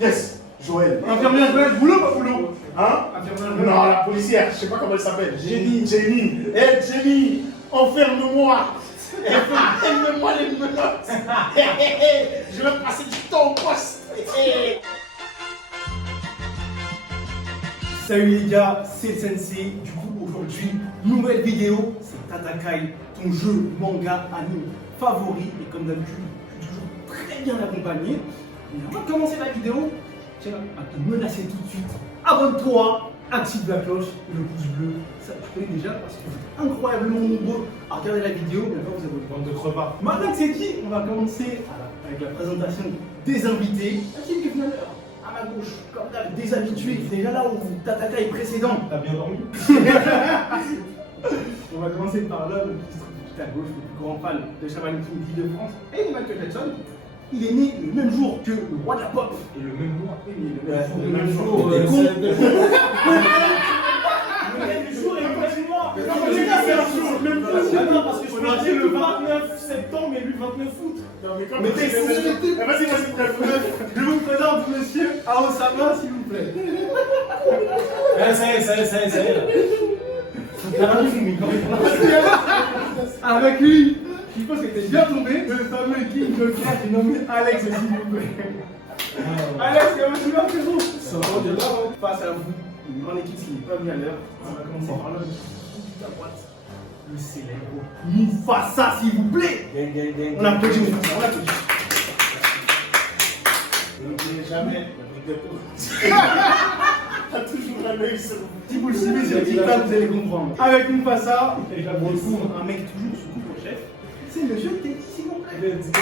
Yes, Joël. Infirmière Joël, boulot pas boulot? Hein? Infirmière Joël. Non, la policière, je sais pas comment elle s'appelle. Jenny. Jenny. Eh, Jenny, enferme-moi. Enferme-moi les menottes. Je vais passer du temps au poste. Salut les gars, c'est le Sensei. Du coup, aujourd'hui, nouvelle vidéo. C'est Tatakai, ton jeu manga anime favori. Et comme d'habitude, je suis toujours très bien accompagné. Et avant de commencer la vidéo, tiens à te menacer tout de suite. Abonne-toi, active la cloche et le pouce bleu. Ça, tu connais déjà parce que vous êtes incroyablement nombreux à regarder la vidéo. Mais pas vous abonner. Bande de crevards. Maintenant que c'est dit, on va commencer avec la présentation des invités. La team qui est venue à l'heure. À ma gauche, comme d'hab, des habitués, déjà là où Tatakai précédent. T'as bien dormi? On va commencer par l'homme qui se trouve tout à gauche, le plus grand fan de Shaman King d'Île-de-France et de Michael Jackson. Il est né le même jour que le roi de la pop. Et le même mois. Oui, mais le Le même même jour. jour. Le con. Le jour est quasiment. Non, mais les gars, c'est un jour, même jour. Attends, parce que je me dis le 29 septembre et lui 29 août. Non, mais quand même. Vas-y, Je vous présente monsieur Aosama, s'il vous plaît. Ça y est. Avec lui, je pense que t'es bien tombé, le fameux King de Crack, j'ai nommé Alex, s'il vous plaît. Alex, comment tu vas, frérot? Ça va de là, face à vous, une grande équipe qui n'est pas venue à l'heure. On va commencer par l'homme tout à droite, le célèbre Mufasa, s'il vous plaît. On applaudit Mufasa, on applaudit. Je n'oublierai jamais le gâteau. T'as toujours un œil sur vous. Si vous le suivez sur TikTok, vous allez comprendre. Avec Mufasa, et je retrouve un mec toujours sous coupe au chef, c'est monsieur Teddy, s'il vous plaît. Let's go.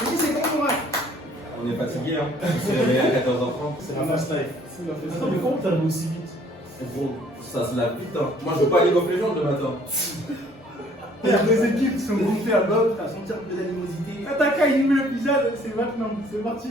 Teddy, c'est comment ton rêve? On est fatigué, hein. C'est réveillé à 14h30. C'est la fast life. Attends, mais comment t'as aussi vite? Gros, ça se lave vite, hein. Moi, je veux pas aller gonfler les gens le matin. Il y a deux équipes qui sont groupées à l'autre, à sentir un peu d'animosité. Tatakai, il nouvel épisode, c'est maintenant, c'est parti.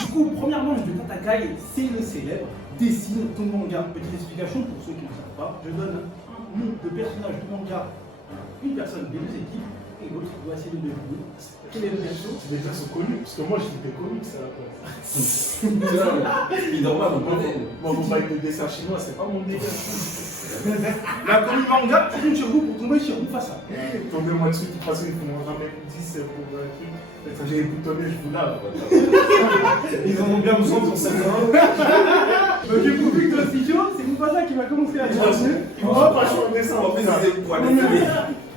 Du coup, première manche de Tatakai, c'est le célèbre Dessine ton manga. Petite explication pour ceux qui ne savent pas, je donne un nom de personnage du manga à une personne des deux équipes et l'autre doit essayer de deviner quel est le perso. Les gens sont connus, parce que moi, j'étais connu, ça. Il dort pas, donc on est. Moi, mon bail de dessin chinois, c'est pas mon délire. La commune manga tourne sur vous pour tomber sur Mufasa. Tombez-moi dessus, de toute façon, il faut m'en ramener 10 pour un truc. Quand j'ai boutonné, je vous lave. Ils en ont bien besoin pour cette heure. Donc du coup, vu que c'est chaud, c'est Mufasa qui va commencer à dire. Il va pas changer de dessin. En plus, c'est pour aller fumer.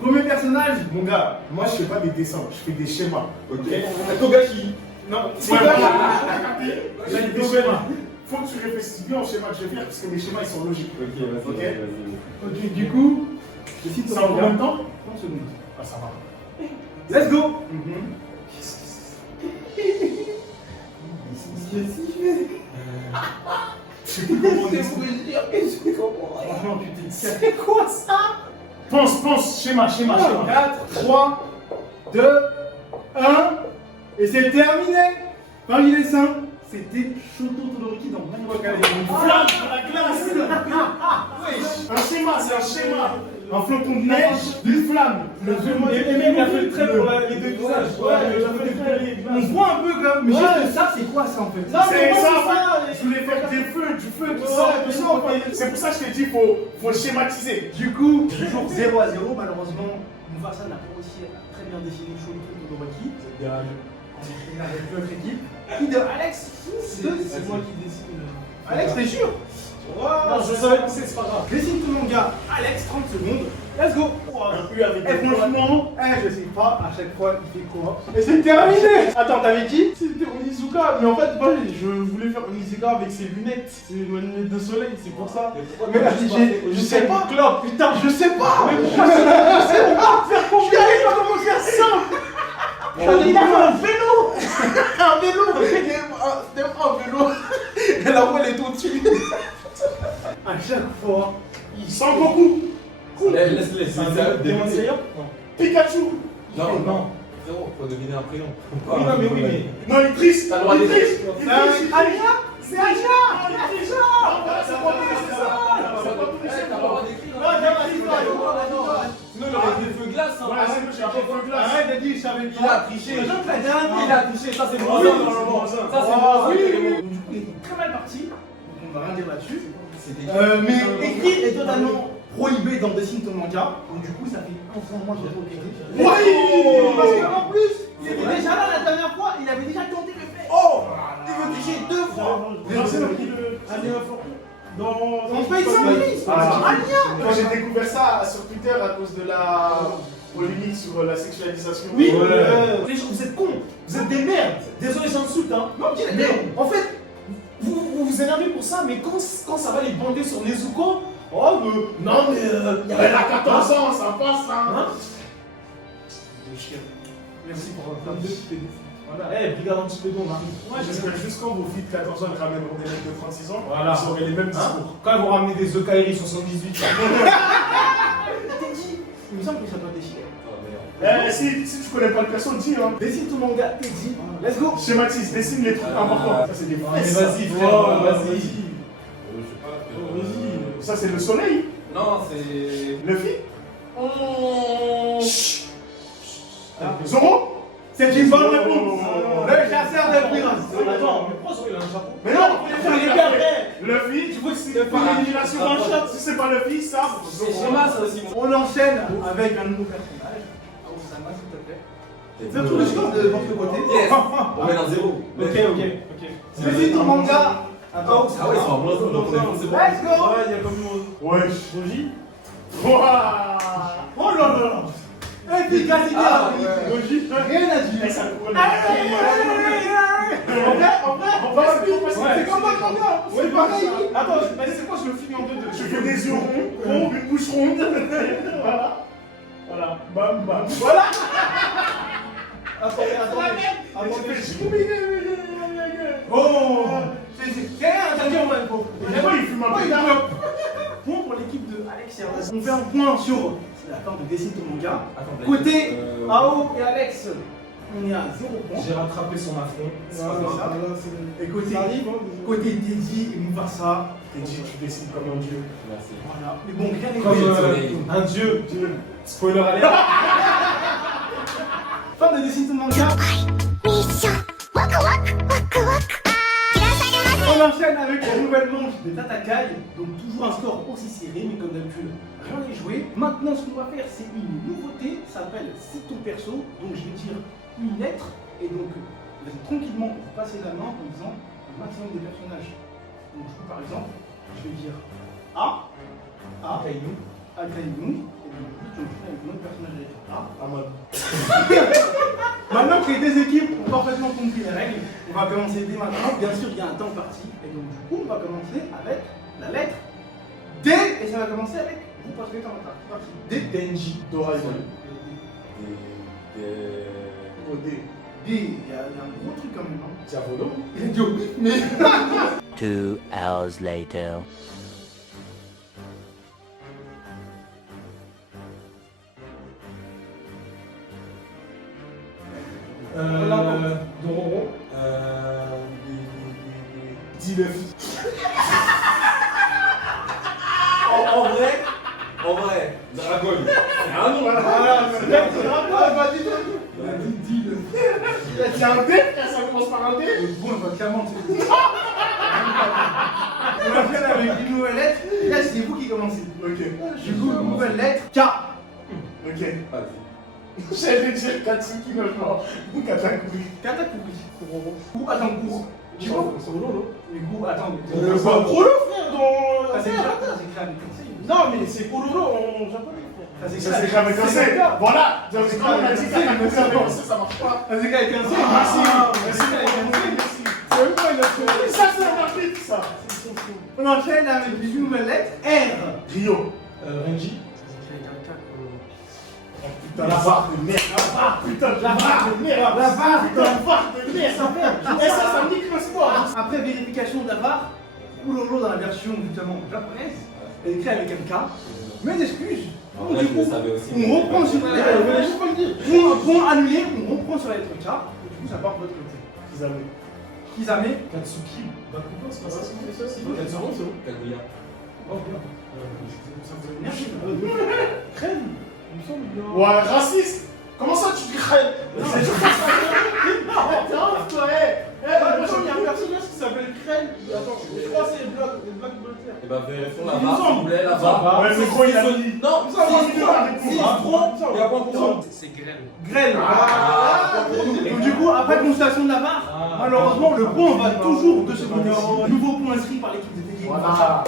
Premier personnage. Mon gars, moi, je fais pas des dessins, je fais des schémas. Ok. Togashi. Non, C'est pas j'ai des schémas. Faut que tu réfléchisses bien au schéma que je vais faire, parce que les schémas, ils sont logiques. Ok, vas-y. Ok. Vas-y. Ok, du coup, je cite Ça ton en combien de manga. temps? 30 secondes. Ah, ça va. Let's go. Je sais plus comment on dit ça. Franchement, tu t'es C'est quoi ça? Pense, schéma. 4, 3, 2, 1. Et c'est terminé. Parmi les dessin, c'était Shoto Todoroki dans Manuel Academy. Flamme sur la glace. Un schéma, c'est un schéma. Un flocon de neige, une flamme. Et même il a fait le trait pour les deux visages. Ouais, il a fait le trait. On se voit un peu comme. Mais juste ça, c'est quoi ça en fait? C'est ça, en fait. Je voulais faire des feux, du feu, tout ça. C'est pour ça que je t'ai dit, faut schématiser. Du coup, toujours 0 à 0, malheureusement, Mufasa n'a pas réussi à très bien dessiner Shoto Todoroki. Avec l'autre équipe. Qui de Alex? C'est moi qui décide. Alex, t'es sûr? Non, je savais que c'est pas grave. Dessine ton manga, Alex, 30 secondes. Let's go! Un peu avec Et des points. franchement, je sais pas, à chaque fois, il fait quoi? Et c'est terminé! Attends, t'avais qui? C'était Onizuka, mais en fait, moi je voulais faire Onizuka avec ses lunettes. C'est une lunette de soleil, c'est pour ça. Mais là, je sais pas. Club, putain, je sais pas! Je sais pas faire comment. Je suis allé pas comment faire simple! Il a fait un vélo! Un vélo! C'était pas un vélo! Et la roue elle est au-dessus! À chaque fois, Il sent beaucoup. Laisse-les. Demon Slayer? Pikachu. Non, frérot, faut deviner un prénom. Oui, non, mais oui, mais. Non, il triche. T'as le droit Il de triche. dire. Il triche. Alia? C'est Alia! C'est pas tout, c'est ça. T'as pas le droit d'écrire. Sinon, il aurait fait feu glace. Hein. Ouais, c'est j'ai un feu glace. Arrête de dire, je savais Il a triché. La dernière Il fois. a triché, ça c'est moins Oui, un normalement. c'est Ça c'est Ah, moins un. oui. carrément. Donc, du coup, il est très mal parti. Donc, on va rien dire là-dessus. C'était Mais écrire est totalement prohibé dans Dessine ton manga. Donc, du coup, ça fait un point. Moi, j'ai trop écrit. Oui. Parce qu'en plus, il était déjà là la dernière fois. Il avait déjà tenté le fait. Oh, il veut tricher 2 fois. C'est le qui a mis un fourgon. On paye 100 000. Quand j'ai découvert ça sur Twitter à cause de la polémique sur la sexualisation. Oui, Ouais. les gens, vous êtes cons, vous êtes des merdes. Désolé, j'insulte, hein. Non, mais en fait, vous vous énervez pour ça, mais quand ça va les bander sur Nezuko, oh, non, mais Elle a 14 ans, ça passe, hein. Merci pour la voilà, brigade un petit peu d'eau, Marie. Moi, j'espère juste quand vos filles de 14 ans elles ramèneront des mecs de 36 ans, Voilà. ils auraient les mêmes discours. Quand ils vont ramener des Okairi 78, là. T'es dit, il me semble que ça doit déchirer. Si tu connais pas le perso, dis hein. Dessine ton manga, t'es dit. Let's go. Schématise, dessine les trucs importants. Ça, c'est des Mais fesses. vas-y, frère, Oh, vas-y. Je sais pas. Vas-y. Ça, c'est le soleil. Non, c'est. Luffy. Zoro. C'est une bonne réponse. Oh. Le chasseur de pirates. Attends, mais pourquoi il a un chapeau? Mais non, Il est bien vrai. Luffy, tu vois que c'est pas pas l'élimination d'un shot. Si c'est pas Luffy, ça. C'est schéma ça aussi. On enchaîne avec un nouveau personnage. Osama, s'il te plaît. Fais tout le score de votre côté. Yes. On met dans 0. Ok. Dessine ton manga. Attends. Ah ouais, c'est en moins 1, donc on est bon, c'est bon. Let's go. Ouais, il y a comme wesh. Rogi. Wouah. Oh là là. Efficacité Ah, rapide. ouais. Rogi. Rien à dire. Eh, ça coule. En vrai, c'est comme votre manga. C'est pareil. Attends, c'est quoi, je le finis en 2-2. Je fais des yeux ronds, une bouche ronde. Voilà. Voilà. Bam, bam. Voilà. Attendez. Oh. C'est interdit en même temps. Pourquoi il fume un peu? Point pour l'équipe de Alex et Ernest. On fait un point sur la fin de Dessine ton manga. Attends, Côté Ao et Alex, on est à 0 point. J'ai rattrapé son affront. Et côté Teddy et Mufasa, T'es dit, tu dessines comme un dieu. Merci. voilà. Mais bon, rien n'est Comme fait. un dieu. Spoiler alert. Fin de Dessine ton manga. On enchaîne avec la nouvelle manche de Tatakai. Donc toujours un score aussi serré, mais comme d'habitude, rien n'est joué. Maintenant, ce qu'on va faire, c'est une nouveauté. Ça s'appelle C'est ton perso. Donc je vais dire une lettre. Et donc, vous allez tranquillement vous passer la main en disant le maximum des personnages. Donc du coup, par exemple, je vais dire A. Akainu. Et donc du coup, je vais avec un autre personnage avec A. Maintenant que les deux équipes ont parfaitement compris les règles, on va commencer dès maintenant. Bien sûr, il y a un temps parti. Et donc, du coup, on va commencer avec la lettre D. Et ça va commencer avec vous parce que c'est en retard. C'est parti. D. Denji. Doraemon. D. Il y a un gros truc quand même. Hein. Diavolo. Il a dit au bif, mais. 2 hours later. Dororo. Dis Luffy. En vrai, Dragon. C'est un nom. Voilà, c'est Là, tu te rappelles, vas-y, Il a dit Luffy. C'est un D, ça commence par un D. Bon, on va clairement. On va faire avec une nouvelle lettre. Et là, c'est vous qui commencez. Ok. Du coup, nouvelle lettre K. Ok. Vas-y. J'allais dire Katsuki no genre. Ou Katakuri. Katakuri. Ou attends, cours. Tu vois C'est non. Mais coup, attends. C'est pas Prolo, frère, dans. Ça s'écrit avec un C. Non, mais c'est Pololo en japonais. Ça Ça s'écrit avec un C. Voilà. Donc, quand on a dit Katakuri avec un C, ça marche pas. Ça s'écrit avec un C. Merci. Merci avec un C. Merci. C'est même pas une autre. Ça, c'est un article, ça. On enchaîne avec une nouvelle lettre R. Rio. Renji. Putain, la barre de merde. Putain, la barre de merde. La barre de la barre de merde. Et ça nique le sport. Après vérification de la barre, Oulolo dans la version justement japonaise, est écrit avec un K. Mes excuses. En Donc, vrai, du je le coup, savais aussi. on reprend sur la lettre. Point annulé, on reprend sur la lettre K. Et du coup, ça part de votre côté. Kizame. Katsuki. Bakugo, c'est pas ça. Katsuro, c'est où? Kaguya. Oh bien. Ça vous énerve. Crème. Il me semble bien. Ouais, raciste. Comment ça tu dis Kren? C'est juste ça. Non, attends, toi, hé. Il y a un personnage qui s'appelle Kren. Attends, je crois que c'est les Black Butter. Et bah, vérifions Il là-bas, me semble. s'il vous plaît, là-bas. Ouais, mais gros, il a dit. Non, Ça, moi, je vais la réponse. il y a point pour moi. C'est Grêle. Grêle. Donc du coup, après constatation de la barre, Ah. malheureusement, le point va toujours de ce côté. Nouveau point inscrit par l'équipe de TG. Voilà.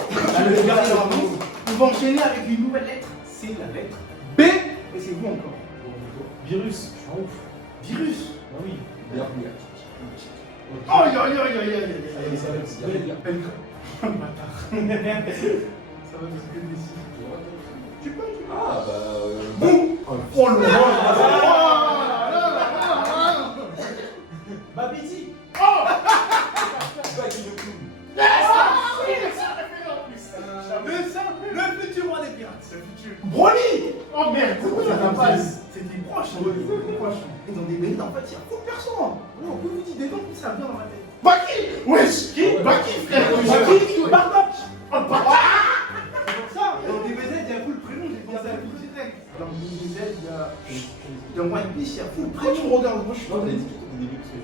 On va enchaîner avec une nouvelle lettre. C'est la lettre B. Et c'est vous encore. Virus. Je suis un ouf. Virus. Ah oui. Aïe, aïe, aïe, aïe, aïe, aïe. Allez, ça va. Ça va de ce que tu Ah, bah. Oh là là. Babidi. Le futur roi des pirates. Broly. Oh merde, ça n'a pas. C'était proche, c'était proche. Et dans des BD, en fait, il y a beaucoup de personnes. Oh, beaucoup d'idées, donc ça vient dans ma tête. Baki. Wesh, qui? Baki, frère. Baki. Bardock. Oh, Baki. C'est pour ça. Dans DBZ, il y a full prénom, j'ai pensé à full direct. Dans DBZ, il y a. Dans One Piece, il y a full prénom. Regarde, moi je suis. Non, t'as dit tout au début parce que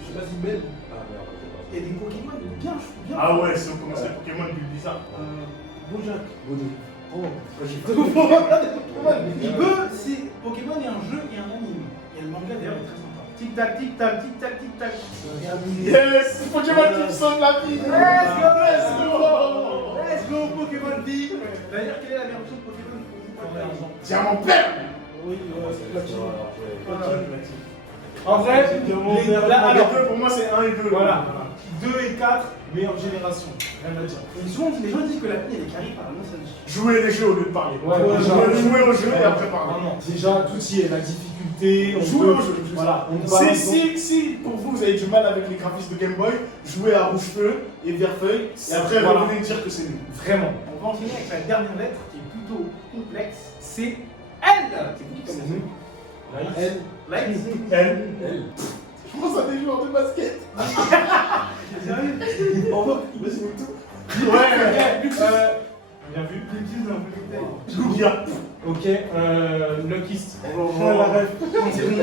je sais pas si belle. Ah, merde, Il y a des Pokémon bien, je trouve bien. Ah ouais, si on commence les Pokémon depuis bizarre. Bojack. Oh, j'ai Il peut, c'est Pokémon est un jeu et un anime. Et le manga d'ailleurs est très sympa. Tic tac, tic tac, tic tac, tic tac. Yes, Pokémon qui me sauve la vie. Let's go, Let's go. Let's go Pokémon V. D'ailleurs, quelle est la meilleure version de Pokémon pour vous? Diamant père. Oui, Platine. Platine. En vrai, là, alors, Pour moi, c'est 1 et 2. voilà. 2 et 4, meilleure génération. Rien à dire. Et souvent, les gens disent que la vie elle est carrée par la nostalgie. Jouer les jeux au lieu de parler. Ouais, déjà. Jouer au jeu et après parler. Vraiment. Déjà, tout y est. La difficulté. On Jouer peut- au jeu. Voilà. On balance Si pour vous, vous avez du mal avec les graphismes de Game Boy, jouez à rouge-feu et vert-feuille. Et après, Voilà. revenez me dire que c'est nul. Vraiment. On va enchaîner avec la dernière lettre qui est plutôt complexe. C'est L. C'est vous qui commencez. Elle. Like. Elle. Elle. Je pense à des joueurs de basket. Sérieux? Vas-y, vous tout. Ouais. Bien vu. Lugia. Ok. Luckyst. La rêve. C'est bon.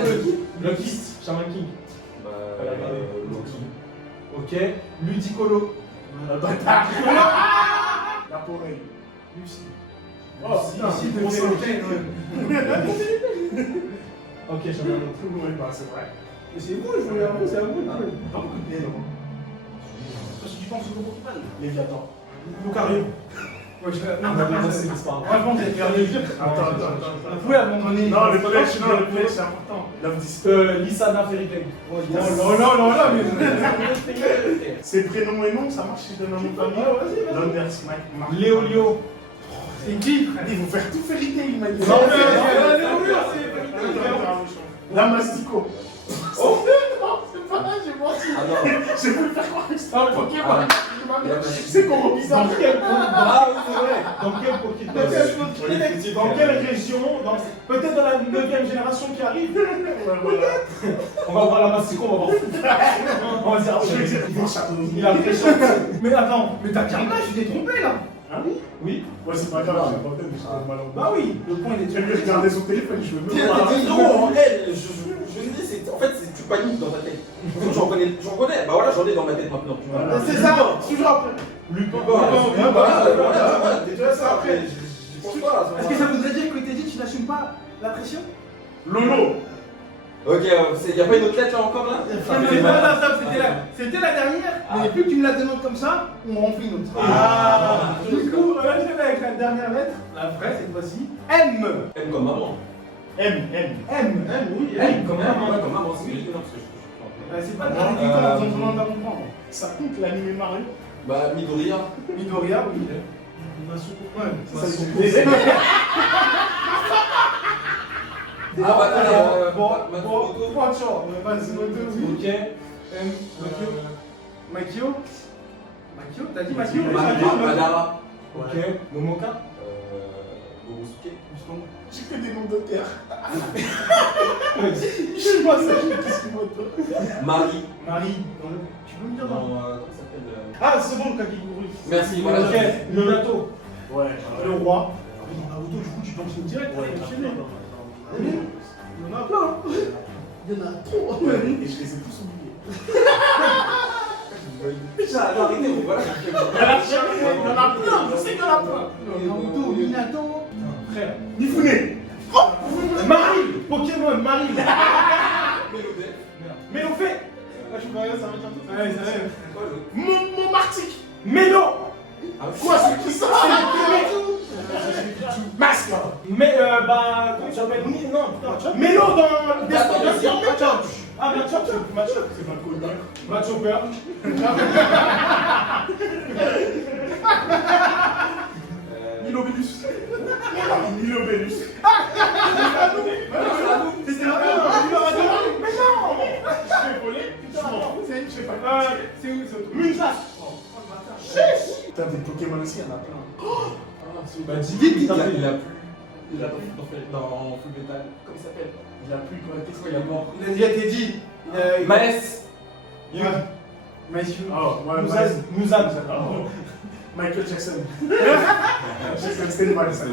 Luckyst. Shaman King. Bah, Loki. Ok. Ludicolo. Bâtard. La porée. Lucie. Oh, putain, Lucie, on c'est s'enchaîne. Ok, j'en ai un autre. Ouais, bah, c'est vrai. Mais c'est vous, je voulais un peu, c'est à vous. Non, Parce que tu penses au Pokémon. Léviathan. Lucario. Ouais, je Ah, bah, c'est pas grave. Franchement, vous êtes perdu. Attends. Vous pouvez abandonner. Non, le flèche, c'est important. Love this. Lissana Fairy Tail. Oh là, mais. C'est prénom et nom, ça marche si je donne un nom de famille. Londers, Mike, Mark. Léolio. C'est qui? Ils vont faire tout Fairy Tail, il m'a dit. Non, mais- La Mastico. Oh non, c'est pas là, j'ai menti. Ah non. J'ai voulu faire croire que c'était un Pokémon. Ah. C'est comment bizarre. Dans quel Ah oui, c'est vrai. Dans quel Pokémon Dans quelle région Peut-être dans la 9ème génération qui arrive. On va voir la Mastico, on va voir. On va dire, ah, ouais, il a fait chance. Mais attends, mais t'as bien là, je t'ai trompé là. Hein? Oui. Ouais, c'est pas grave, j'ai pas fait, mais j'étais malheureux. Bah oui, le point il est J'ai vu regarder son téléphone, je veux Il y me a des euros en elle. Je me dis, c'est. En fait, tu paniques dans ta tête. J'en connais. Bah voilà, j'en ai dans ma tête maintenant. C'est ça, toujours après. Lupin. Voilà, déjà ça après. Je pense pas. Est-ce que ça voudrait dire que t'es dit tu n'assumes pas la pression? Lolo. Ok, y a pas une autre lettre là encore là C'était la dernière, mais plus que tu me la demandes comme ça, on remplit une autre. Ah. Du coup, on va enchaîner avec la dernière lettre, la vraie cette fois-ci. M. M comme maman. M. Oui, M comme maman. Ouais, comme maman, c'est ce que je dis, non, parce que C'est pas le dernier qui compte, on demande à comprendre. Ça compte l'animé Mario. Bah, Midoriya. Midoriya, oui. Ah bah là, Point de chance. Matsumoto, oui. Ok. M. Makio. Makio, t'as dit Makio? Madara. Ok. Momoka. Borusuke. J'ai que des noms de terre. Je vois ça, Kishimoto. Marie. Marie. Tu peux me dire Dans. non? Comment ça s'appelle Ah, c'est bon, Kakiguru. Merci, voilà. Ok. Minato. Ouais. Le roi. Dans Naruto, du coup, tu t'enchaînes direct. Ouais, enchaîner. il y en a plein. Il y en a trop. Et je les ai tous oubliés. Putain, alors arrêtez, voilà. Il y en a plein, je sais qu'il y en a plein. Naruto, Minato. Frère. Mifune. Marie. Pokémon, Marie. Mélodie. Mélo fait. Ah, je croyais ça va être un truc. Ouais, ça va. Quoi l'autre? Mon Martic. Mélo. Quoi, c'est qui ça? Masque. Mais bah, comment il s'appelle? Non, putain. Mélo dans Destination Matchup. Ah, Matchup, c'est pas cool. Matchopper. Milobélus. Milobélus. C'était la même. Mais non. Je vais voler. Putain, je sais pas. C'est où? Munsas. Putain, des Pokémon aussi, il y en a plein. Bah, dis Il a plus. Il a plus dans Full Metal. Comment ça s'appelle? Il a plus quoi. Qu'est-ce Il est mort. Il a déjà été dit. Maes. Monsieur. Oh, ouais, Muzan. Oh. Michael Jackson. Jackson, c'était le mal, ça.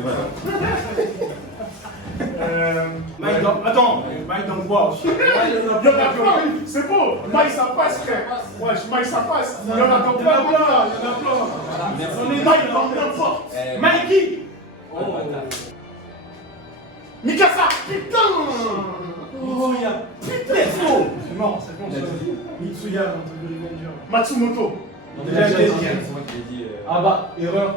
Mike dans. Attends, Mike dans quoi? Il y en a plein, c'est beau. Mike, ça passe, frère. Ouais, Mike, ça passe. Il y en a dans plein, il y en a plein. On est Mike dans n'importe. Mikey. Oh. Mikasa, putain. Mitsuya. Putain, c'est mort, c'est bon. Mitsuya dans The Revenger. Matsumoto. Déjà, j'ai dit. C'est moi qui l'ai dit. Ah bah, erreur.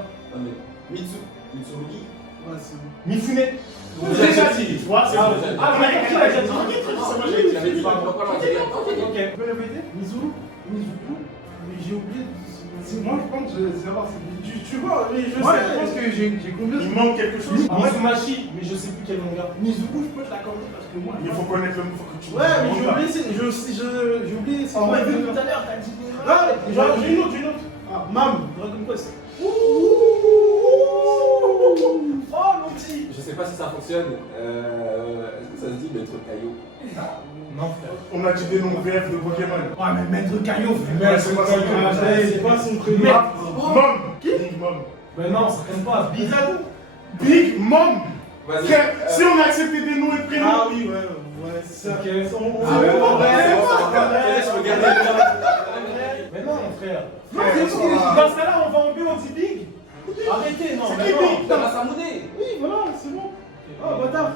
Mitsurugi. Ouais, c'est bon. Mifune. Déjà dit. Ouais, c'est bon. Ah, mais qui l'a déjà dit? C'est moi, j'ai Il avait dit pas Ok. Tu peux répéter Mizuru Mizuku. Mais j'ai oublié. Moi, je pense que je sais savoir. Tu vois, mais je sais. Je pense que j'ai combien. Il manque quelque chose. Mizumashi, mais je sais plus quel manga. Mizuku, je peux te l'accorder parce que moi. Il faut connaître le mot, faut que tu. Ouais, mais j'ai oublié. J'ai oublié. Ah ouais, vu tout à l'heure, t'as dit. Ah, j'ai une autre. Ah, Mam, Dragon Quest. Oh, mon petit. Je sais pas si ça fonctionne. Est-ce que ça se dit Maître Caillot? Non, frère. On a dit des noms VF de Pokémon. Ouais, mais Maître Caillot, Ouais, c'est pas ça. C'est pas son prénom. Mom. Big Mom. Mais non, ça traîne pas. Bizarre. Big Mom. Vas-y. Frère, si on a accepté des noms et prénoms. Ah oui, ouais, c'est ça. Ok. Ah ouais, je me gardais Mais non, frère. Frère, Dans ce cas-là, on va en B, on dit Big. Arrêtez, non. C'est qui Big? Putain, Masamune. Oui, voilà, c'est bon. Oh, bâtard.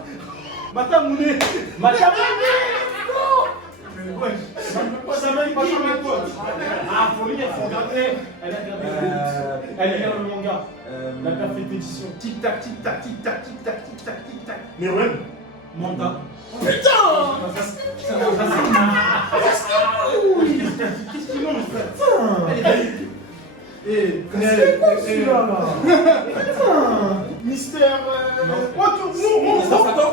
Bâtard Mounet. Madame. Ouais, ça m'a pas changé de pote. Ah, faut lire, faut regarder. Elle a regardé. Elle a le manga. La parfaite édition. Tic tac, tic tac, tic tac, tic tac, tic tac, tic tac. Mewen. Manda. Qu'est-ce qu'il mange, frère? Et celui-là, là. Mister. Oh, non, Mister Sato.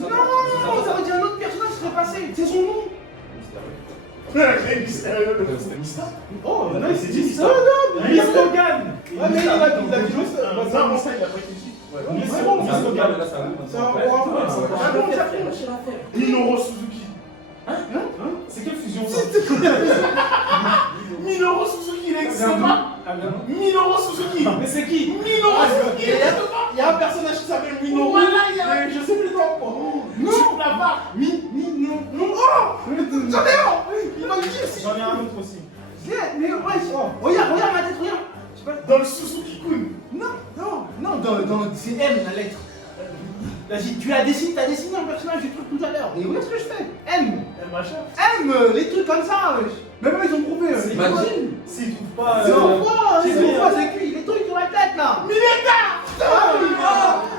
non, ça veut dire un autre personnage qui serait passé. C'est son nom. Mister. Oh, là, il s'est dit Mister. ça. Mistogan. Ouais, mais il a dit juste. Non, ça, il a pas été dit. C'est bon, Mister Mistogan. là, ça c'est un bon affaire. Minoru Suzuki. C'est quelle fusion ça? Minoru Suzuki, il existe pas. Minoru Suzuki. Mais c'est qui? Minoru Suzuki, il existe pas. Il y a un personnage qui s'appelle Minoru. Voilà, il y a Mais je sais plus le nom. Non, là-bas. Non. Oh, j'en ai un. Il m'a dit aussi. J'en ai un autre aussi. Mais ouais, regarde ma tête, regarde. Dans le Suzuki-kun. Non, c'est M la lettre. Vas-y, t'as dessiné un personnage du truc tout à l'heure. Et regarde ce que je fais. M, les trucs comme ça, wesh. Même eux, ils ont prouvé. Imagine. S'ils trouvent pas. C'est quoi c'est C'est quoi, bien. c'est qui? Les trucs sur la tête là.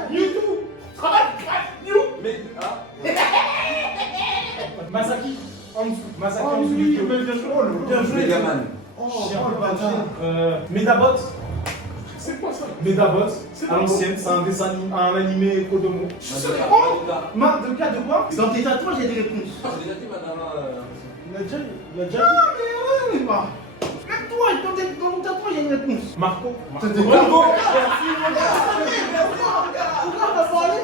YouTube. Travaille, You. Mais. Ah. Masaki. En dessous. Masaki en dessous du Bien joué. Megaman. Chien, le bâtard. Medabot. C'est quoi ça? Medabot. À l'ancienne, c'est un dessin animé, un animé Kodomo. Marc, de quoi? Dans tes tatouages, il y a des réponses. J'ai déjà dit Madara. Il a déjà dit. Mais pas. Même toi, dans ton tatouage, il y a une réponse. Marco. Bravo. Pourquoi on va parler?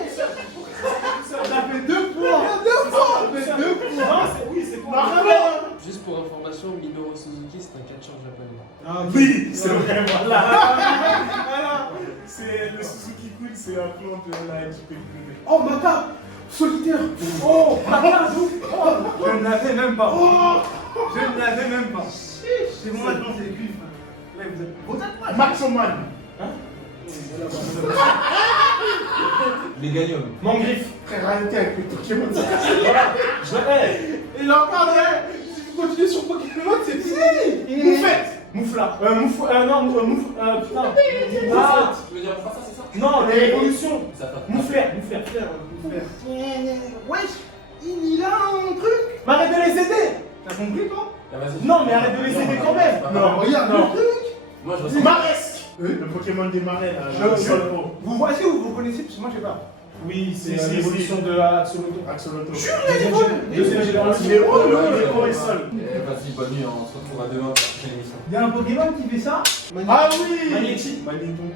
Ça fait 2 points. Non, oui, c'est pour Juste pour information, Minoru Suzuki c'est un catcheur japonais. Oui, c'est vrai, voilà. C'est le Suzuki-kun, c'est un clan de la LGPD. Oh, Mata, solitaire. Oh, Mata, oh, je ne l'avais même pas. Je ne l'avais même pas. C'est bon, maintenant, c'est les cuivres. Là, vous êtes... Maxoman. Les gagnants. Mangriffe. Frère, arrêtez avec les Pokémon. Je hais. Il en parlerait. Si vous continuez sur Pokémon, c'est fini. Moufette. Moufla. Non, putain. Ah. Tu veux dire pour ça, c'est ça? Non, l'évolution. Ça fait. Mouflaire. Wesh, il a un truc. Mais arrête de les aider. T'as compris, toi? Non, mais arrête de les aider quand même. Non, Regarde le truc. Moi, je ressens. Maresque. Le Pokémon des marais là. Vous voyez ou vous connaissez? Parce que moi, je sais pas. Oui, c'est Si, l'évolution de Axolotl. Axolotl. Deuxième génération. Il est haut, il est haut et sol. Vas-y, bonne nuit, on se retrouve à demain pour la prochaine émission. Il y a un Pokémon qui fait ça. Ah oui. Magnétique. Magnéton.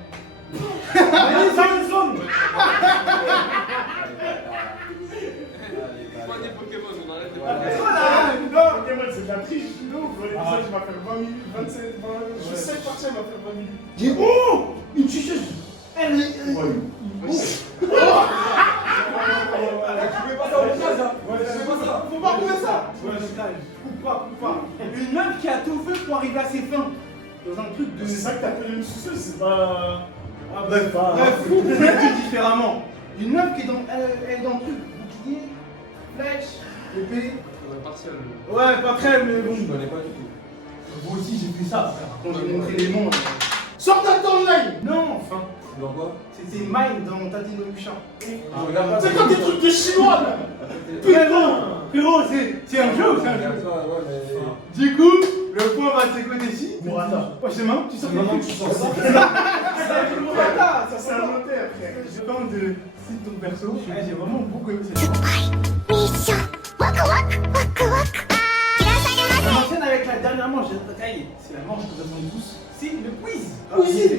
Pas des Pokémon, on arrête de Non, parler. Pokémon c'est de la triche. Non, pour l'épisode, il va faire 20 minutes, 27, 20. Je sais pas, il va faire 20 minutes. Dis oh, une chicheuse. Elle est. Tu fais pas ça au montage, hein? Tu fais pas ça. Faut pas couper ça. Coupe pas. Une meuf qui a tout fait pour arriver à ses fins. Dans un truc de. C'est ça que t'appelles une suceuse, c'est pas. Ah, bref, je vais dire différemment. Une meuf qui est dans, elle est dans le truc. Bouclier, flèche, épée. Partiel. Ouais, pas très, mais bon. Je connais pas du tout. Moi aussi, j'ai fait ça, frère. Quand j'ai montré les mondes. Sors d'un online. Non, enfin. Dans quoi? C'était Mine dans Tatino Luchan. Regarde pas. C'est quand des trucs de chinois là. Frérot, c'est un jeu ou c'est un jeu? Du coup, le point va de ses côtés ici. Murata. Ouais, c'est marrant, tu sors Non, tu sors ça. Murata, ça C'est un notaire, frère. Je parle de site ton perso. J'ai vraiment beaucoup aimé cette chose. On enchaîne avec la dernière manche. C'est la manche que vous attendez tous. C'est le quiz. Rapidité.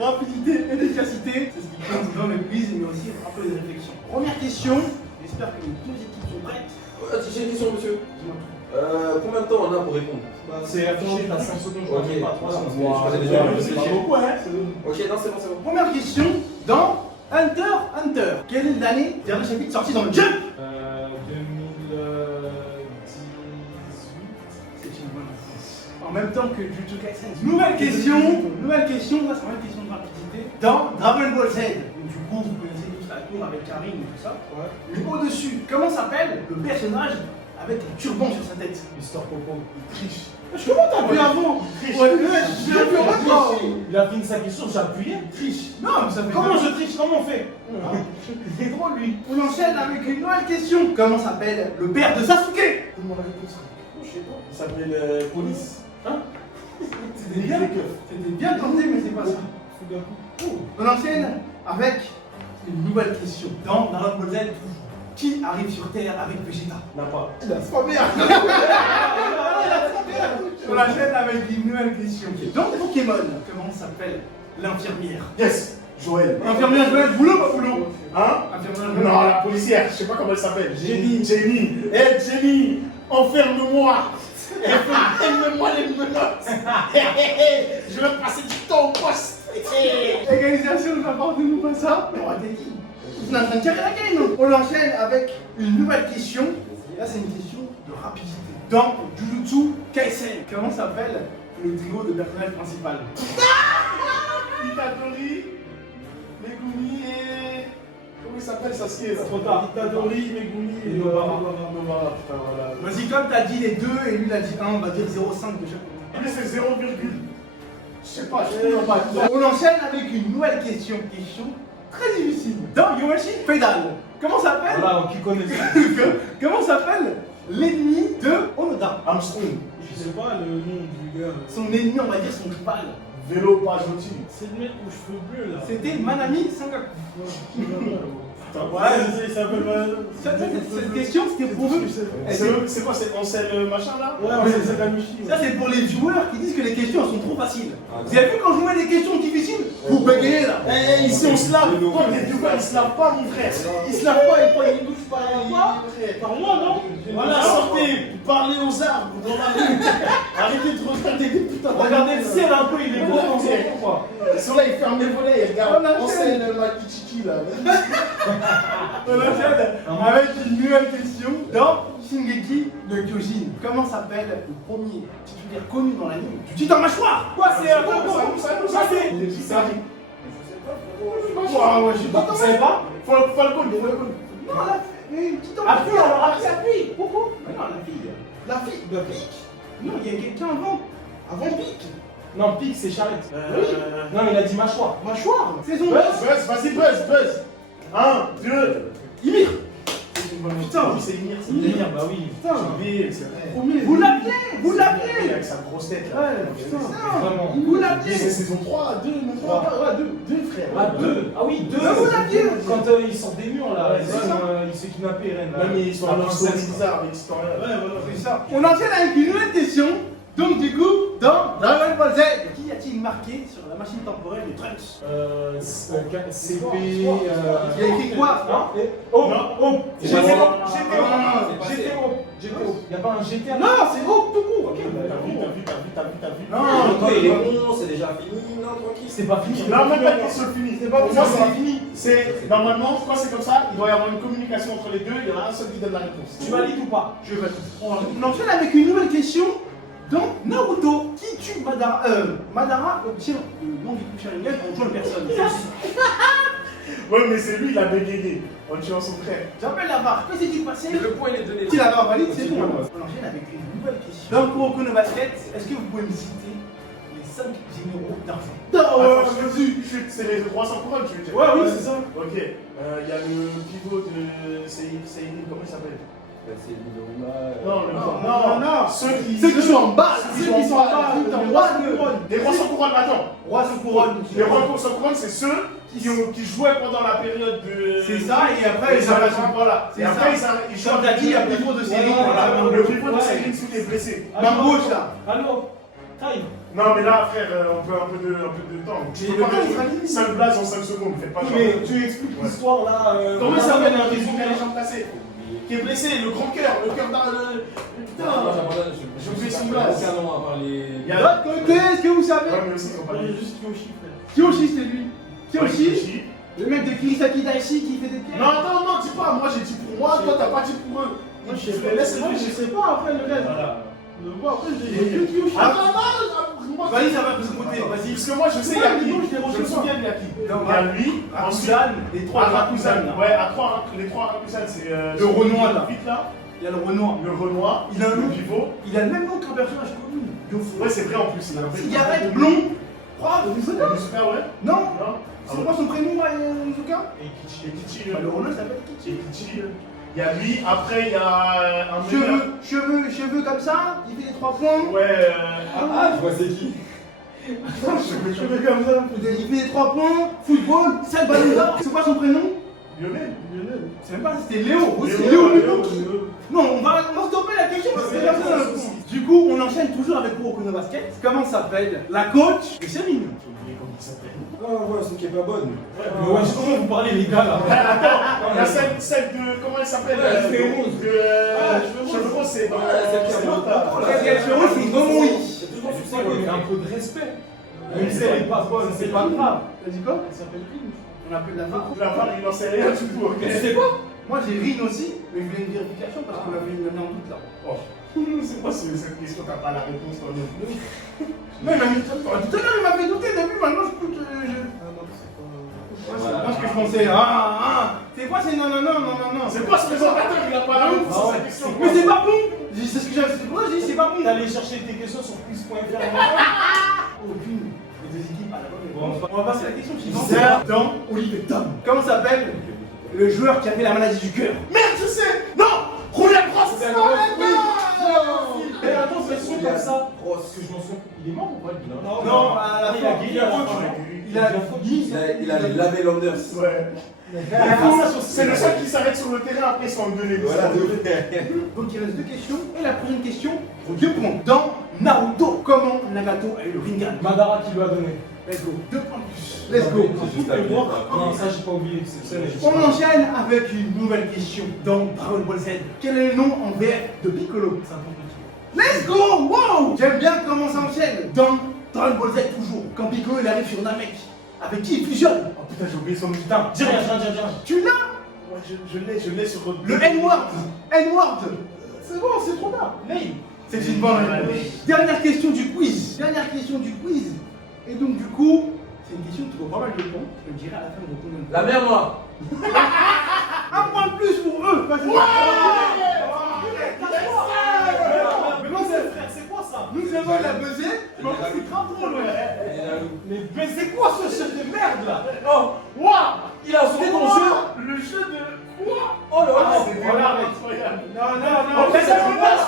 Rapidité, efficacité. C'est ce qui compte dans le quiz, mais aussi un peu les réflexions. Première question. J'espère que les deux équipes sont prêtes. J'ai une question, monsieur. Dis-moi. Combien de temps on a pour répondre? C'est affiché, t'as 5 secondes, je Ok. crois pas 3 secondes. Je connais déjà, je sais C'est pas pas. beaucoup, hein. Ok, non, c'est bon, c'est bon. Première question. Dans Hunter x Hunter, quelle est l'année dernier chapitre sorti dans le jeu? 2018. C'est une bonne réponse. En même temps que Jujutsu Kaisen. Nouvelle question, là c'est vraiment une question de rapidité. Dans Dragon Ball Z, donc, du coup vous connaissez tous la tour avec Karin et tout ça. Ouais. Mais au-dessus, comment s'appelle le personnage avec un turban sur sa tête? Mister Popo. Triche. Comment t'as appuyé avant? Triche. Ouais, je l'ai appuyé en même. Il a fini sa question, j'ai appuyé. Triche. Non, mais ça fait Comment je triche? Comment on fait? C'est drôle lui. On enchaîne avec une nouvelle question. Comment s'appelle le père de Sasuke? Donne-moi la réponse. Je sais pas. Il s'appelle Police. Hein? C'était bien tenté, mais c'est pas ça. On enchaîne avec une nouvelle question. Dans Dragon Ball Z, toujours. Qui arrive sur Terre avec Vegeta? N'a pas. C'est pas bien. On enchaîne avec une nouvelle question. Dans Pokémon, comment s'appelle l'infirmière? Yes. Joël. Infirmière Joël, boulot ou pas boulot? Hein? Infirmière Joël. Non, la policière, je sais pas comment elle s'appelle. Jenny. Jenny, enferme-moi. Aime-moi les menottes. Je vais passer du temps au poste. Égalisation, je n'apporte-nous pas ça. On a dit. On est en train de tirer la game. On enchaîne avec une nouvelle question. Là, c'est une question de rapidité. Dans Jujutsu Kaisen, comment s'appelle le trio de personnage principal? Itadori, Megumi et. Comment il s'appelle Sasuke là? Trop tard. Itadori, Megumi et Nobara. Nobara, putain, voilà. Vas-y, comme t'as dit les deux et lui il a dit 1, on va dire 0,5 de chaque côté. Lui, c'est 0, je sais pas, je sais pas. On enchaîne avec une nouvelle question. Question très difficile. Dans Yoshi Pedal, comment s'appelle Voilà, qui connaît ça? comment s'appelle l'ennemi de Onoda? Armstrong, Je sais pas le nom du gars. Son ennemi, on va dire son rival. vélo pas gentil. C'est le mec aux cheveux bleus là. C'était Manami Sangaku. Ouais, il s'appelle. Cette question, c'était pour eux. C'est quoi, c'est Ansel machin là? Ouais, c'est Sakamichi. Ça, c'est pour les joueurs qui disent que les questions elles sont trop faciles. Vous avez vu quand je vous mets des questions difficiles? Vous bégayez là. Eh, ici on se lave. Toi, les joueurs ils se lavent pas, mon frère. Ils se lavent pas, ils prennent une douche Par moi, non? Voilà, sortez, parlez aux arbres dans la rue. Arrêtez de regarder des putains de... Regardez le ciel un peu, il est beau dans son quoi. Le soleil ferme les volets, il regarde. On sait le Makichiki là. On enchaîne avec une nouvelle question dans Shingeki no Kyojin. Comment s'appelle le premier titulaire connu dans l'anime du titan mâchoire? Quoi, c'est un peu ça c'est. Ouais, je sais pas. Vous savez pas? Falcon. Non, la titan mâchoire. Appuie alors, appuie. Pourquoi? Non, la fille. La fille de Pic. Non, il y a quelqu'un avant. Avant Pic. Non, Pic, c'est Charrette. Oui. Non, mais il a dit mâchoire. Mâchoire. Saison Buzz, vas-y, Buzz. 1, 2, Ymir. Putain, oui, c'est Ymir. Ymir, bah oui. Putain, j'ai oublié, c'est vrai. Vous l'appelez. Avec sa grosse tête là. Ouais, putain. Vraiment. Vous l'appelez. C'est saison 3, 2, même 3. Ouais, 2 frères. Ah, 2. Ah oui, 2. Vous l'appelez. Quand ils sortent des murs là, ils se kidnappent Eren. Même ils sont en story bizarre avec l'histoire. Ouais, voilà, c'est ça. On enchaîne avec une nouvelle question. Donc, du coup, dans Dragon Ball Z, qui a-t-il marqué sur la machine temporelle de Trunks? CP. Il a écrit quoi? Non. GTO. Il n'y a pas un GTA. Non, c'est O tout court. Ok. T'as vu. Non, il est bon, c'est déjà fini. Non, tranquille. C'est pas fini. Non, même pas une question finie. C'est pas Pour moi, c'est fini. C'est normalement, quand c'est comme ça, il doit y avoir une communication entre les deux. Il y en a un seul qui donne la réponse. Tu valides ou pas? Je valide. On enchaîne avec une nouvelle question. Dans Naruto, qui tue Madara? Madara obtient le nom du coup Sharingan en tuant une personne. Ouais, mais c'est lui, il a bégayé en tuant son frère. J'appelle la barre. Que s'est-il passé? Le point, il est donné. Si la barre valide, c'est bon. On enchaîne avec une nouvelle question. Dans Kuroko no Basket, est-ce que vous pouvez me citer les 5 généraux d'argent? Attends, c'est les 300 couronnes, tu veux dire? Ouais, oui, c'est ça. Ok. Il y a le pivot de Seinin, comment il s'appelle? Non. Ceux qui sont en bas. Les rois sans couronne. Les rois sans couronne, attends. Roi sans couronne. Les rois sans couronne, c'est ceux qui jouaient pendant la période de. C'est ça, et après ils arrêtent. Voilà. C'est Et après ça. ils Comme t'as dit, il y a pivot de série. Voilà, le pivot de Seinin sous les blessés. Main gauche là. Allô Time. Non, mais là, frère, on peut un peu de temps. Tu peux pas mettre 5 blagues en 5 secondes, faites pas genre. Mais tu expliques l'histoire là. Comment il s'appelle un résumé les gens placés? Qui est blessé, le grand cœur, le cœur d'un. Putain! J'ai oublié son blaze. Aucun nom à part les. Il y a L'autre côté, est-ce que vous savez? Ouais, mais aussi, ils ont pas dit. Juste Kyoshi, frère. Kyoshi, c'est lui. Kyoshi, le mec de Kirisaki Daishi qui fait des pierres. Non, dis pas, moi j'ai dit pour moi, toi t'as pas dit pour eux. Moi je sais pas après le reste. Voilà. Après j'ai que Kyoshi. Attends, Vas-y, ça va de ce côté, vas-y. parce que moi je sais, il y a qui. Je me souviens de Yaki. Il y a lui, ensuite. Rakusan, les trois Rakusan. Rakusan. Ouais, les trois Rakusan, c'est. Le Renoir là. Vite là. Il y a le Renoir. Le Renoir. Il a un nom. pivot. Il a le même nom qu'un personnage connu. Ouais, c'est vrai en plus. Il a un peu. Cigarette, blond. Propre, Il est super, ouais. Non. Non. C'est quoi son prénom, Izuka? Et Kichi. Le Renoir s'appelle Kichi. Il y a lui, après il y a un Cheveux comme ça, il fait les 3 points. Ouais, Je vois c'est qui. Cheveux comme ça, il fait les 3 points. Football, 7 ballons d'or. C'est quoi son prénom? Lionel. C'est même pas, c'était Léo. C'est Léo. Léo. Non, on va stopper la question parce que personne ne répond. Du coup, on enchaîne toujours avec Kuroko no Basket. Comment s'appelle la coach de Sérim? Ah ouais, c'est qui est pas bonne. Mais ouais, comment vous parlez les gars là? Attends, il y a celle de. Comment elle s'appelle? Cheveux roses. Cheveux roses, c'est dans. Celle qui a c'est l'autre, l'autre, Celle qui a le cheveu, c'est une grenouille. C'est toujours sur ça, Il y a un peu de respect. Même si elle est pas bonne, c'est pas grave. T'as dit quoi? Elle s'appelle Rin. On appelle la barre. La femme, il n'en sait rien du tout. Mais tu sais quoi? Moi j'ai Rin aussi, mais je voulais une vérification parce qu'on avait une année en doute là. C'est quoi cette question? T'as pas la réponse toi non plus. Non, il m'a mis tout à l'heure, il m'a fait douter depuis, maintenant je peux te. Je pense que je pensais, c'est quoi, c'est non. C'est quoi ce présentateur? Il a pas la réponse à sa question. Mais c'est pas bon! C'est ce que j'avais, c'est pour ça que j'ai dit, c'est pas bon! T'allais chercher tes questions sur plus.fr. Aucune des deux équipes à la bonne réponse. On va passer à la question suivante. Dans Olivier Tom. Comment s'appelle le joueur qui avait la maladie du cœur? Merde, je sais! Non! Roulette Brosse! Mais attends, c'est son comme ça. Parce que je m'en souviens. Il est mort ou pas? Non, à la il fin, a guéri à la fin. Il a les Lave Landers. Ouais. C'est le seul qui s'arrête sur le terrain après son donné. Voilà, de ouf. Donc il reste 2 questions. Et la prochaine question, pour 2 points. Dans Naruto, comment Nagato a eu le Rinnegan? Madara qui lui a donné. Let's go. 2 points de plus. Let's go. Non, ça j'ai pas oublié. On enchaîne avec une nouvelle question dans Dragon Ball Z. Quel est le nom en VF de Piccolo? C'est un peu compliqué. Let's go! Wow! J'aime bien comment ça enchaîne. Dans Dragon Ball Z toujours, quand Piccolo il arrive sur Namek, avec qui il fusionne? Oh putain, j'ai oublié son nom. Putain, dis rien. Tu l'as? Ouais, je l'ai sur Le N-word. N-word. C'est bon, c'est trop tard. Ney. C'est une bonne réponse. Dernière question du quiz. Et donc du coup, c'est une question qui vaut pas mal de points. Je le dirai à la fin de combien de points. La mer noire. Un point de plus pour eux. Vas-y. Mais moi, frère, c'est quoi ça? Nous avons la buzzée. Mais c'est grave drôle, ouais. Mais c'est quoi ce jeu de merde là? Oh, Waouh! il a sauté ton jeu. Le jeu de quoi? Oh là là. Voilà, arrête. Incroyable. Non, Ok, ça me passe.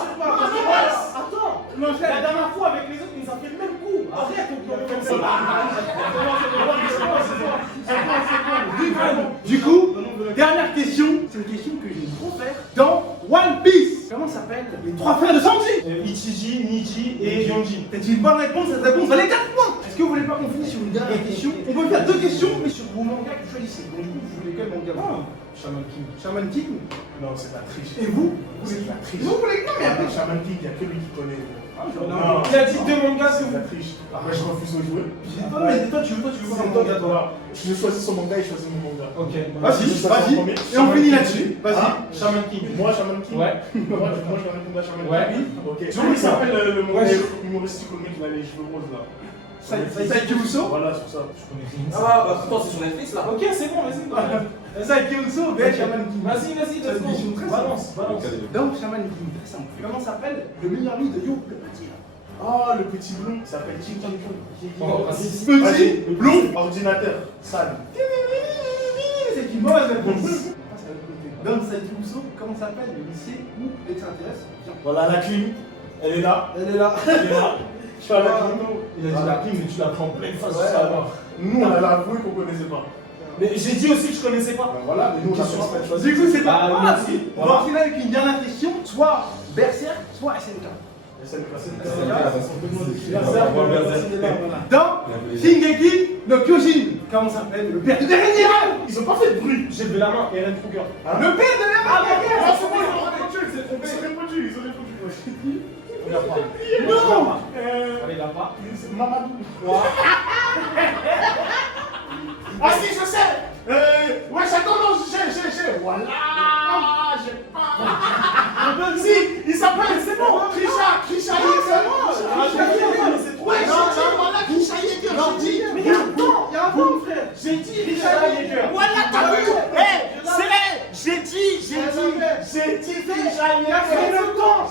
Attends, la dernière fois avec les autres, ils ont fait le même coup. Arrête, Du coup, dernière question. C'est une question que j'aime trop faire. Dans One Piece, comment s'appellent les 3 frères de Sanji? Ichiji, Niji et Yonji. C'est une bonne réponse, cette réponse valait 4 points. Est-ce que vous voulez pas qu'on finisse sur une dernière question? On peut faire 2 questions, mais sur vos mangas que vous choisissez. Donc du coup, vous voulez quel manga? Shaman King. Shaman King. Non, c'est la triche. Et vous? C'est la triche. Vous voulez non, mais après. Shaman King, il n'y a que lui qui connaît. Non, il a dit 2 mangas, c'est c'est la triche. Moi, je refuse de jouer. Mais toi, tu veux quoi? Tu veux quoi C'est comme toi, manga, toi? je choisis son manga et je choisis mon manga. Ok. Vas-y. Et on finit là-dessus. Vas-y. Shaman King. Moi, Shaman King. Ouais. Moi, je vais répondre à Shaman King. Ouais. Ok. Tu Comment il vois ça? s'appelle le Ouais. humoristique au mec qui a les cheveux roses là? Saiki Uso. Voilà, c'est ça. Ah bah putain, c'est sur Netflix là. Ok, c'est bon, vas-y. Saiki Uso, vs Shaman King. Vas-y, C'est une question très balance. Donc, Shaman King, très simple. Comment s'appelle le meilleur ami de Yo, le petit là? Ah, le petit blond, il s'appelle Jing Jing Oh, Petit, blond, ordinateur, sale. c'est une mauvaise réponse. Donc, Saiki Uso, comment s'appelle le lycée où il s'intéresse? Voilà la clim, elle est là. Elle est là. Elle est là. Je suis à la clim. Il a dit la clim, mais tu l'as pris en pleine face. Ouais, alors. Nous, on a avoué qu'on connaissait pas. Mais j'ai dit aussi que je connaissais pas. Ben voilà, mais nous, on a pas choisi. Du coup, c'est pas Ah, grave. merci. On va enchaîner avec une dernière question, soit Berserk, soit SNK. Dans Shingeki no Kyojin, comment s'appelle le père de Eren? Ils ont pas fait de bruit. J'ai levé la main, Eren Kruger. Le père de Eren! Ah, c'est bon, ils ont répondu, ils ont répondu. Regarde pas. Non! Allez, là pas. C'est Mamadou. Ah si, je sais. Ouais, j'attends, non, j'ai. Voilà. J'ai pas. Si, il s'appelle, c'est bon. Krisha Yeager. Ouais, voilà, Krisha Yeager. J'ai dit. Mais il y a un temps, frère! J'ai dit Krisha Yeager. Voilà, t'as vu. C'est j'ai dit Krisha Yeager.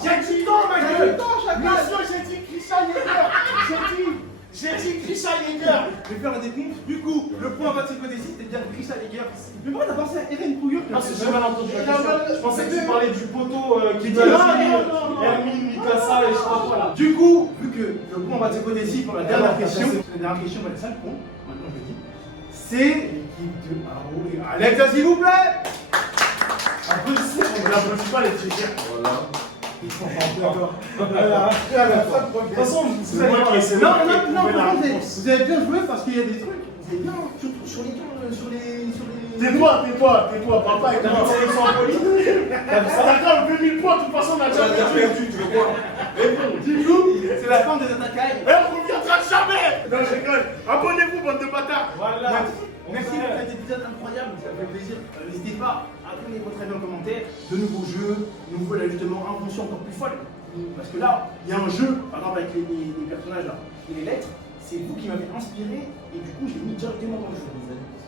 J'ai dit non, ma gueule. Monsieur, j'ai dit Krisha Yeager. J'ai dit Krisha Yeager. Je vais faire la décompte. Du coup, le point va de ce côté-ci, c'est bien Krisha Yeager. Mais pourquoi t'as pensé à Eren Kruger? Ah, j'ai mal entendu la question. Je pensais que tu parlais du poteau qui doit Non. Hermine, Mikasa et je sais pas quoi là. Du coup, vu que le point va de ce côté-ci pour la dernière question, la dernière question va être 5 points. Maintenant, je le dis. C'est l'équipe de Haro et Alex, s'il vous plaît! Applaudissez, on n'applaudit pas les Tchèques. Voilà. De toute façon, c'est moi qui ai essayé. Non, vous avez bien joué parce qu'il y a des trucs. Vous avez bien sur les temps, sur les. Tais-toi, parle pas avec moi. Ils sont impolis. Ça grave 2000 points, de toute façon, on a déjà perdu. Tu veux quoi? Du coup, c'est la fin des attaques. On reviendra jamais. Non, je rigole. Abonnez-vous, bande de bâtards. Voilà. Merci pour cet épisode incroyable, ça fait plaisir. N'hésitez pas à donner votre avis en commentaire. De nouveaux jeux, de nouveaux ajustements, inventions encore plus folles. Parce que là, il y a un jeu, par exemple avec les personnages là, et les lettres, c'est vous qui m'avez inspiré et du coup je l'ai mis directement dans le jeu.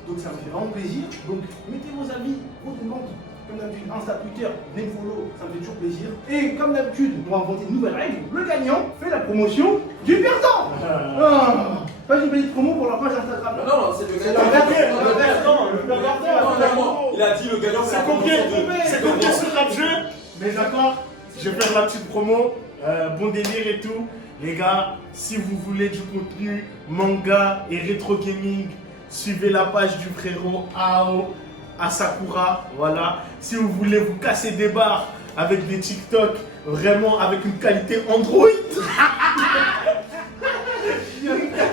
Donc ça me fait vraiment plaisir. Donc mettez vos avis, vos demandes. Comme d'habitude, Insta, Twitter, venez me follow, ça me fait toujours plaisir. Et comme d'habitude, on va inventer une nouvelle règle. Le gagnant fait la promotion du perdant. Pas une petite promo pour leur page Instagram. Non, c'est le gagnant. Le perdant. Il a dit le gagnant, C'est compliqué sur rap jeu. Mais d'accord, je vais faire la petite promo. Bon délire et tout. Les gars, si vous voulez du contenu manga et rétro gaming, suivez la page du frérot Ao Asakura. Voilà. Si vous voulez vous casser des barres avec des TikTok, vraiment avec une qualité Android.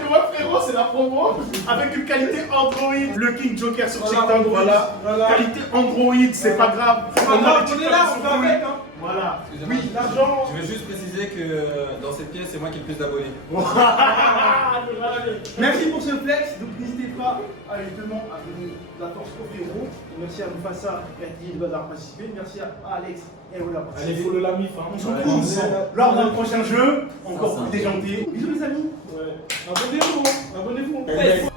Moi frérot, c'est la promo. avec une qualité Android. Le King Joker sur Voilà, TikTok, Android. voilà. Voilà. Qualité Android, c'est pas grave. On est là, on va avec, hein. Voilà. Oui, l'argent. Je veux juste préciser que dans cette pièce, c'est moi qui ai le plus d'abonnés. Merci pour ce flex, donc n'hésitez pas à justement à donner de la force au frérot. Merci à Mufasa et à Didier d'avoir participé. Merci à Alex et Ola. Allez, follow la mif, hein. On se retrouve lors d'un prochain jeu, encore plus déjanté. Bisous les amis. Ouais. Abonnez-vous, hein. Abonnez-vous.